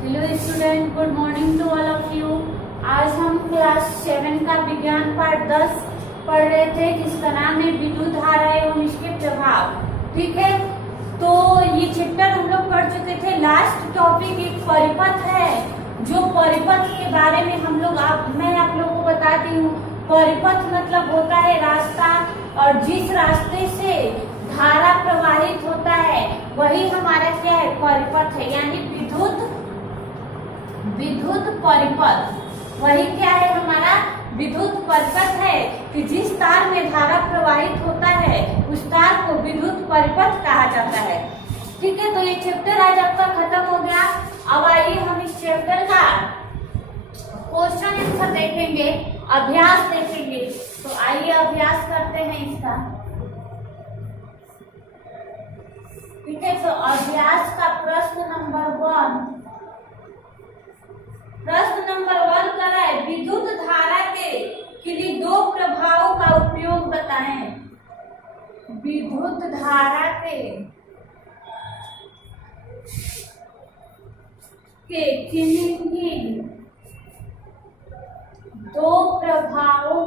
Hello student, good morning to all of you. आज हम class 7 का विज्ञान पाठ 10 पढ़ रहे थे, जिसका नाम है विद्युत धारा एवं इसके प्रभाव। ठीक है, तो ये चैप्टर हम लोग पढ़ चुके थे। लास्ट टॉपिक एक परिपथ है, जो परिपथ के बारे में हम लोग मैं आप लोगों को बताती हूँ। परिपथ मतलब होता है रास्ता, और जिस रास्ते से धारा प्रवाहित होता है वही हमारा क्या है, परिपथ है। यानी विद्युत परिपथ वही क्या है, हमारा विद्युत परिपथ है कि जिस तार में धारा प्रवाहित होता है उस तार को विद्युत परिपथ कहा जाता है। ठीक है, तो ये चैप्टर आज आपका खत्म हो गया। अब आइए हम इस चैप्टर का क्वेश्चन आंसर देखेंगे, अभ्यास देखेंगे। तो आइए अभ्यास करते हैं इसका। ठीक है, तो अभ्यास का प्रश्न नंबर 1 कर रहा है, विद्युत धारा के किन्हीं दो प्रभावों का उपयोग बताएं। विद्युत धारा के किन्हीं दो प्रभावों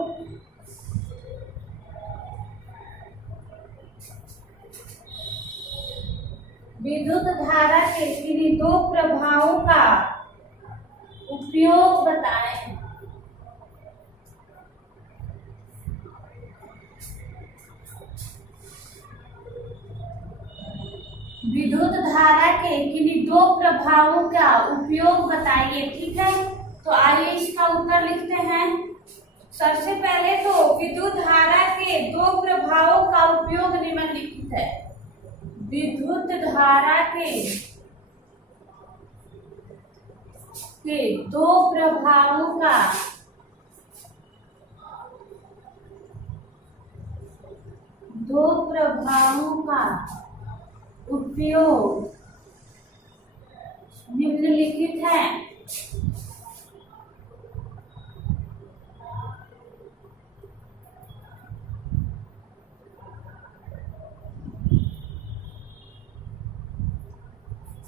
विद्युत धारा के किन्हीं दो प्रभावों का उपयोग बताएं। विद्युत धारा के किन्हीं दो प्रभावों का उपयोग बताइए। ठीक है, तो आइए इसका उत्तर लिखते हैं। सबसे पहले तो विद्युत धारा के दो प्रभावों का उपयोग निम्नलिखित है। विद्युत धारा के दो प्रभावों का उपयोग निम्नलिखित है।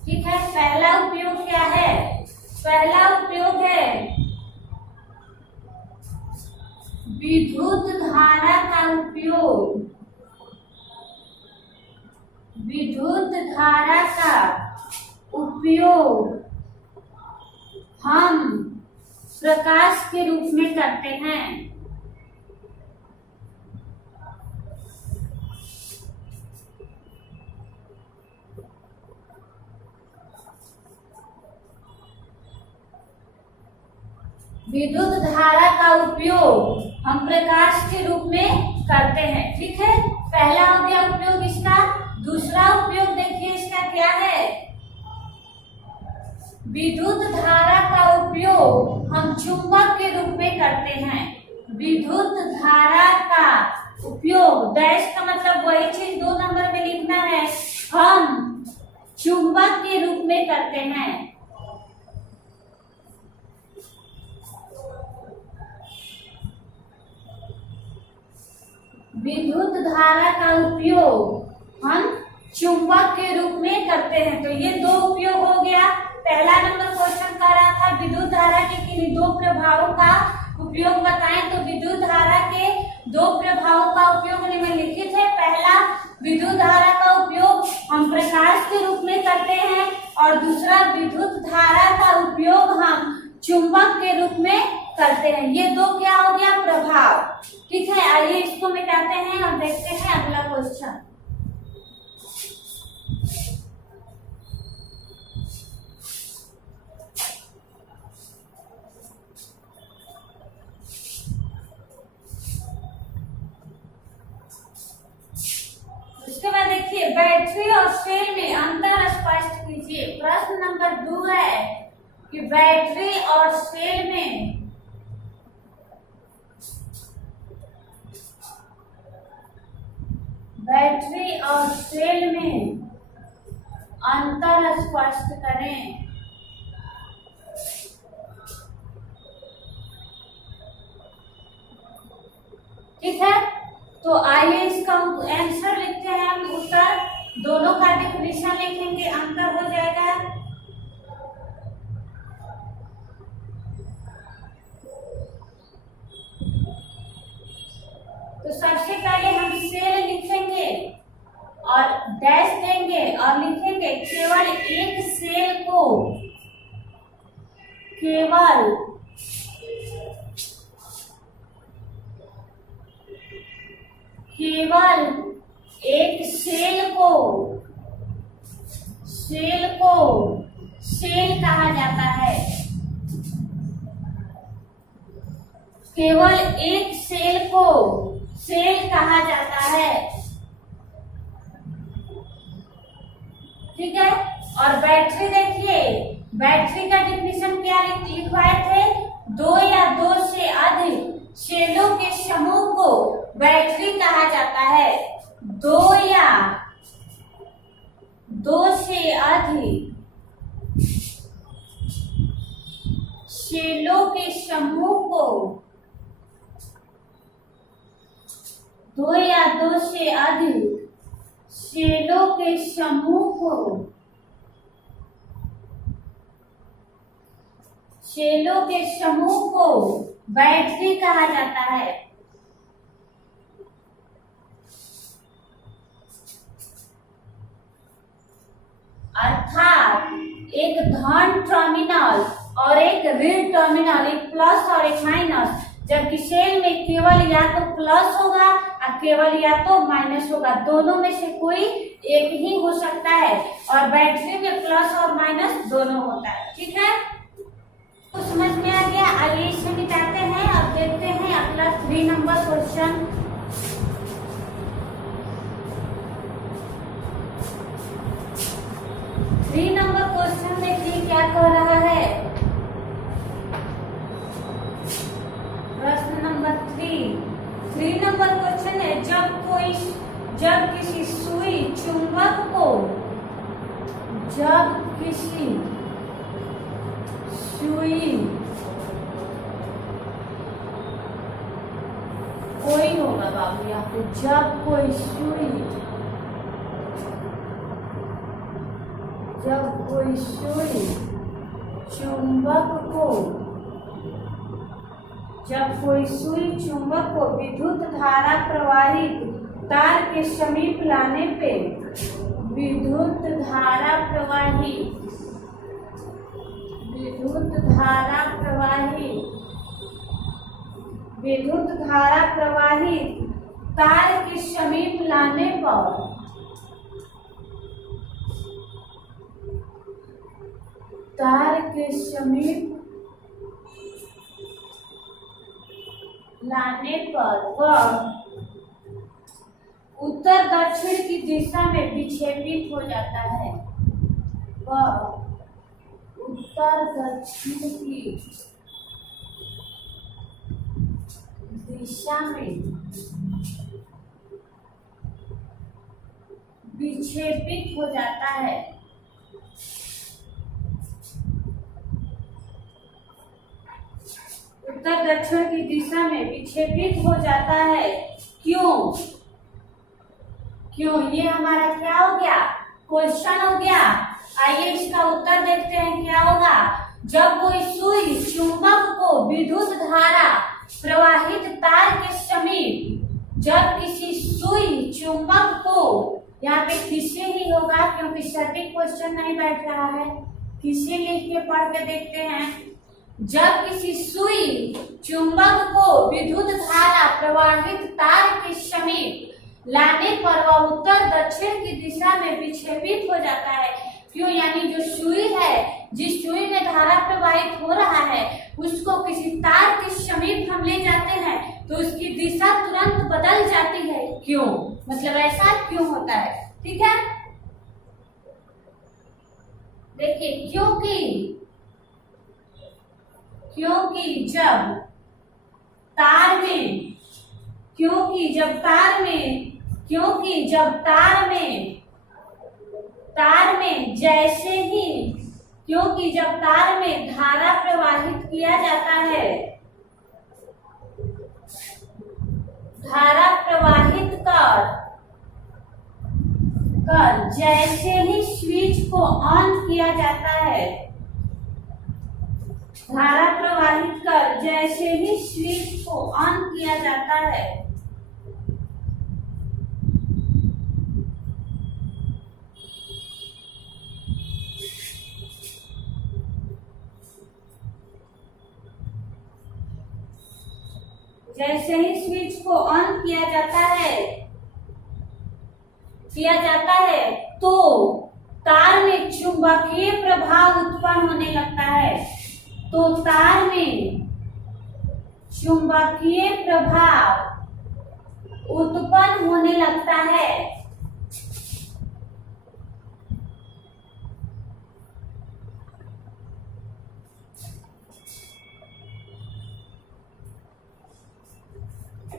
ठीक है, पहला उपयोग क्या है? पहला उपयोग है विद्युत धारा का उपयोग। विद्युत धारा का उपयोग हम प्रकाश के रूप में करते हैं। विद्युत धारा का उपयोग हम प्रकाश के रूप में करते हैं। ठीक है, पहला हो गया उपयोग इसका। दूसरा उपयोग देखिए इसका क्या है। विद्युत धारा का उपयोग हम चुंबक के रूप में करते हैं। विद्युत धारा का उपयोग, डैश का मतलब वही चीज 2 नंबर में लिखना है, हम चुंबक के रूप में करते हैं। विद्युत धारा का उपयोग हम चुंबक के रूप में करते हैं। तो ये दो उपयोग हो गया। पहला नंबर क्वेश्चन कर रहा था विद्युत धारा के किन्हीं दो प्रभावों का उपयोग बताएं। तो विद्युत धारा के दो प्रभावों का उपयोग निम्नलिखित है। पहला, विद्युत धारा का उपयोग हम प्रकाश के रूप में करते हैं, और दूसरा, विद्युत धारा का उपयोग हम चुंबक के रूप में करते हैं। ये दो क्या हो गया, प्रभाव। ठीक है, आइए इसको मिटाते हैं और देखते हैं अगला क्वेश्चन। उसके बाद देखिए, बैटरी और सेल में अंतर स्पष्ट कीजिए। प्रश्न नंबर 2 है कि बैटरी और सेल में अंतर स्पष्ट करें। ठीक है, तो आइए इसका आंसर लिखते हैं हम। उत्तर दोनों का डिफिनेशन लिखेंगे, अंतर हो जाएगा। केवल एक सेल को सेल कहा जाता है। केवल एक सेल को सेल कहा जाता है। ठीक है। और बैटरी देखिए, बैटरी का डिफिनेशन क्या लिखवाए थे? दो या दो से अधिक सेलों के समूह को बैटरी कहा जाता है। दो या दो से अधिक सेलों के समूह को, दो या दो से अधिक सेलों के समूह को, सेलों के समूह को बैटरी कहा जाता है। अर्थात एक धन टर्मिनल और एक ऋण टर्मिनल, एक प्लस और एक माइनस, जबकि सेल में केवल या तो प्लस होगा और केवल या तो माइनस होगा, दोनों में से कोई एक ही हो सकता है। और बैटरी में प्लस और माइनस दोनों होता है। ठीक है, तो समझ में आ गया। आइए इसे मिटाते हैं। अब देखते हैं अगला 3 नंबर क्वेश्चन। देखिए क्या कह रहा है। प्रश्न नंबर 3 नंबर क्वेश्चन है, जब किसी सुई चुंबक को, जब किसी सुई, कोई होगा बाबू यहाँ पे, जब कोई सुई चुंबक को विद्युत धारा प्रवाहित तार के समीप लाने पे, विद्युत धारा प्रवाहित तार के समीप लाने पर, तार के समीप लाने पर वह उत्तर दक्षिण की दिशा में विक्षेपित हो जाता है। वह उत्तर दक्षिण की दिशा में विक्षेपित हो जाता है। उत्तर दक्षिण की दिशा में विक्षेपित हो जाता है। क्यों? ये हमारा क्या हो गया? क्वेश्चन हो गया। आइए इसका उत्तर देखते हैं क्या होगा। जब कोई सुई चुंबक को विद्युत धारा प्रवाहित तार के समीप, जब किसी सुई चुंबक को, यहाँ पे किसे ही होगा क्योंकि सटीक क्वेश्चन नहीं बैठ रहा है, किसे लिख के पढ़ के देखते हैं। जब किसी सुई चुंबक को विद्युत धारा प्रवाहित तार के समीप लाने पर वह उत्तर दक्षिण की दिशा में विक्षेपित हो जाता है। क्यों? यानी जो सुई है, जिस सुई में धारा प्रवाहित हो रहा है, उसको किसी तार के समीप हम ले जाते हैं तो उसकी दिशा तुरंत बदल जाती है। क्यों? मतलब ऐसा क्यों होता है? ठीक है, देखिए, क्योंकि जब तार में धारा प्रवाहित किया जाता है, धारा प्रवाहित कर जैसे ही स्विच को ऑन किया जाता है, धारा प्रवाहित कर जैसे ही स्विच को ऑन किया जाता है, जैसे ही स्विच को ऑन किया जाता है तो तार में चुंबकीय प्रभाव उत्पन्न होने लगता है। तो तार में चुंबकीय प्रभाव उत्पन्न होने लगता है।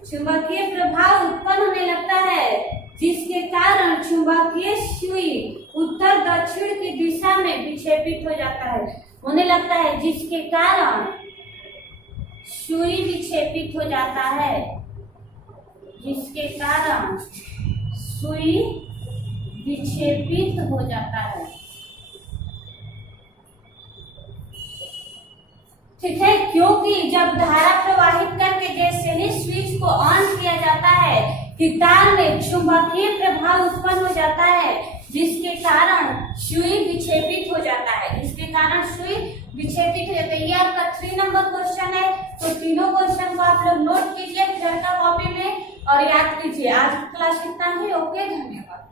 चुंबकीय प्रभाव उत्पन्न होने लगता है जिसके कारण चुंबकीय सुई उत्तर दक्षिण की दिशा में विक्षेपित हो जाता है, होने लगता है, जिसके कारण सुई विक्षेपित हो जाता है, जिसके कारण सुई विक्षेपित हो जाता है। ठीक है, क्योंकि जब धारा प्रवाहित करके जैसे ही स्विच को ऑन किया जाता है कि तार में चुंबकीय प्रभाव उत्पन्न हो जाता है, जिसके कारण सुई विक्षेपित हो जाता है, ये आपका 3 नंबर क्वेश्चन है। तो तीनों क्वेश्चन को आप लोग नोट कीजिए घर का कॉपी में और याद कीजिए। आज की क्लास इतना ही। ओके, धन्यवाद।